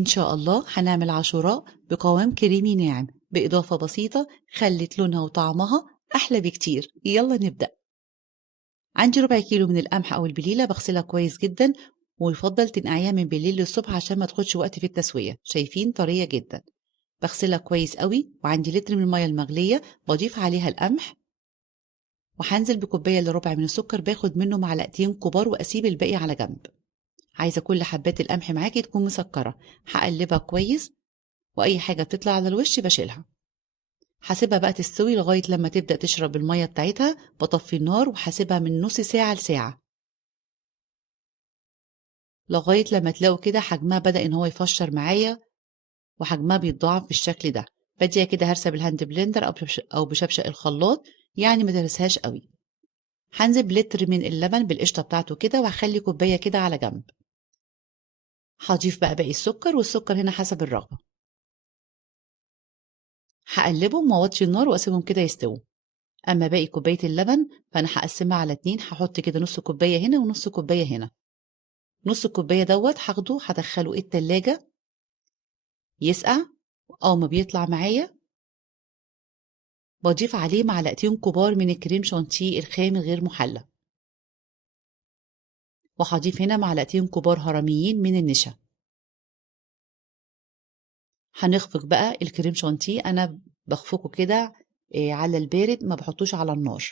إن شاء الله هنعمل عاشوراء بقوام كريمي ناعم بإضافة بسيطة خلت لونها وطعمها أحلى بكتير. يلا نبدأ. عندي ربع كيلو من القمح أو البليلة بغسلها كويس جدا، ويفضل تنقعيها من بالليل للصبح عشان ما تاخدش وقت في التسوية. شايفين طرية جدا. بغسلها كويس قوي، وعندي لتر من المية المغلية بضيف عليها القمح، وهنزل بكوباية إلا ربع من السكر، باخد منه معلقتين كبار وأسيب الباقي على جنب. عايزة كل حبات القمح معاكي تكون مسكرة. هقلبها كويس، وأي حاجة بتطلع على الوش بشيلها. هسيبها بقى تستوي لغاية لما تبدأ تشرب المية بتاعتها. بطفي النار وهسيبها من نص ساعة لساعة، لغاية لما تلاقوا كده حجمها بدأ إن هو يفشر معايا وحجمها بيتضاعف بالشكل ده. بديها كده هرسة بالهاند بلندر أو بشبشق الخلاط، يعني ما ترسهاش قوي. هنزل بلتر من اللبن بالقشطة بتاعته كده، وهخلي كوباية كده على جنب. هضيف بقى باقي السكر، والسكر هنا حسب الرغبة. هقلبهم واوطي النار واسيبهم كده يستووا. اما باقي كوباية اللبن فانا هقسمها على 2، هحط كده نص كوباية هنا ونص كوباية هنا. نص الكوباية دوت هاخده هدخله التلاجة يسقع. أول ما بيطلع معايا بضيف عليه معلقتين كبار من الكريم شانتيه الخام غير محلى، وهضيف هنا معلقتين كبار هرميين من النشا. هنخفق بقى الكريم شانتيه، أنا بخفقه كده على البارد، ما بحطوش على النار.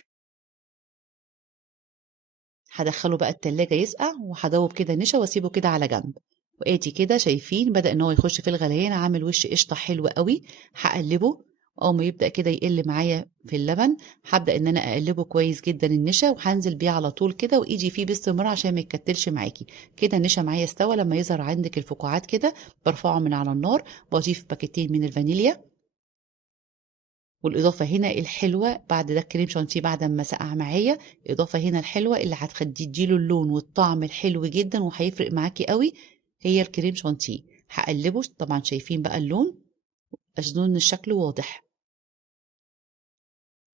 هدخله بقى التلاجة يسقع، وهدوب كده نشا واسيبه كده على جنب. وادي كده شايفين بدأ ان هو يخش في الغليان، عامل وش قشطة حلو قوي. هقلبه. اول ما يبدأ كده يقل معايا في اللبن هبدأ ان انا اقلبه كويس جدا النشا، وهنزل بيه على طول كده وايدي فيه باستمرار عشان ما يتكتلش معاكي. كده النشا معايا استوى. لما يظهر عندك الفقاعات كده برفعه من على النار، بضيف باكيتين من الفانيليا. والإضافة هنا الحلوة بعد ده الكريم شانتيه بعد ما سقع معايا، الإضافة هنا الحلوة اللي هتديله اللون والطعم الحلو جدا وهيفرق معاكي قوي، هي الكريم شانتيه. هقلبه. طبعا شايفين بقى اللون، أظن الشكل واضح.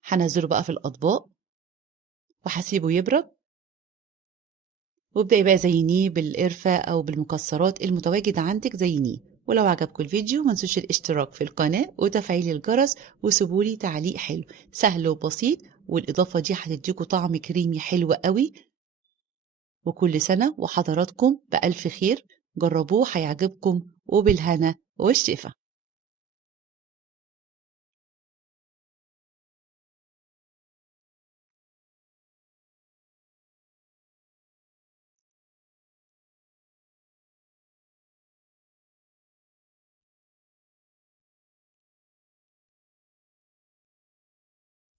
هنزله بقى في الأطباق وهسيبه يبرد، وابدأي بقى زينيه بالقرفة أو بالمكسرات المتواجدة عندك، زينيه. ولو عجبكم الفيديو منسوش الاشتراك في القناة وتفعيل الجرس، وسيبولي تعليق حلو. سهل وبسيط، والإضافة دي هتديكوا طعم كريمي حلو قوي. وكل سنة وحضراتكم بألف خير. جربوه هيعجبكم، وبالهنا والشفا.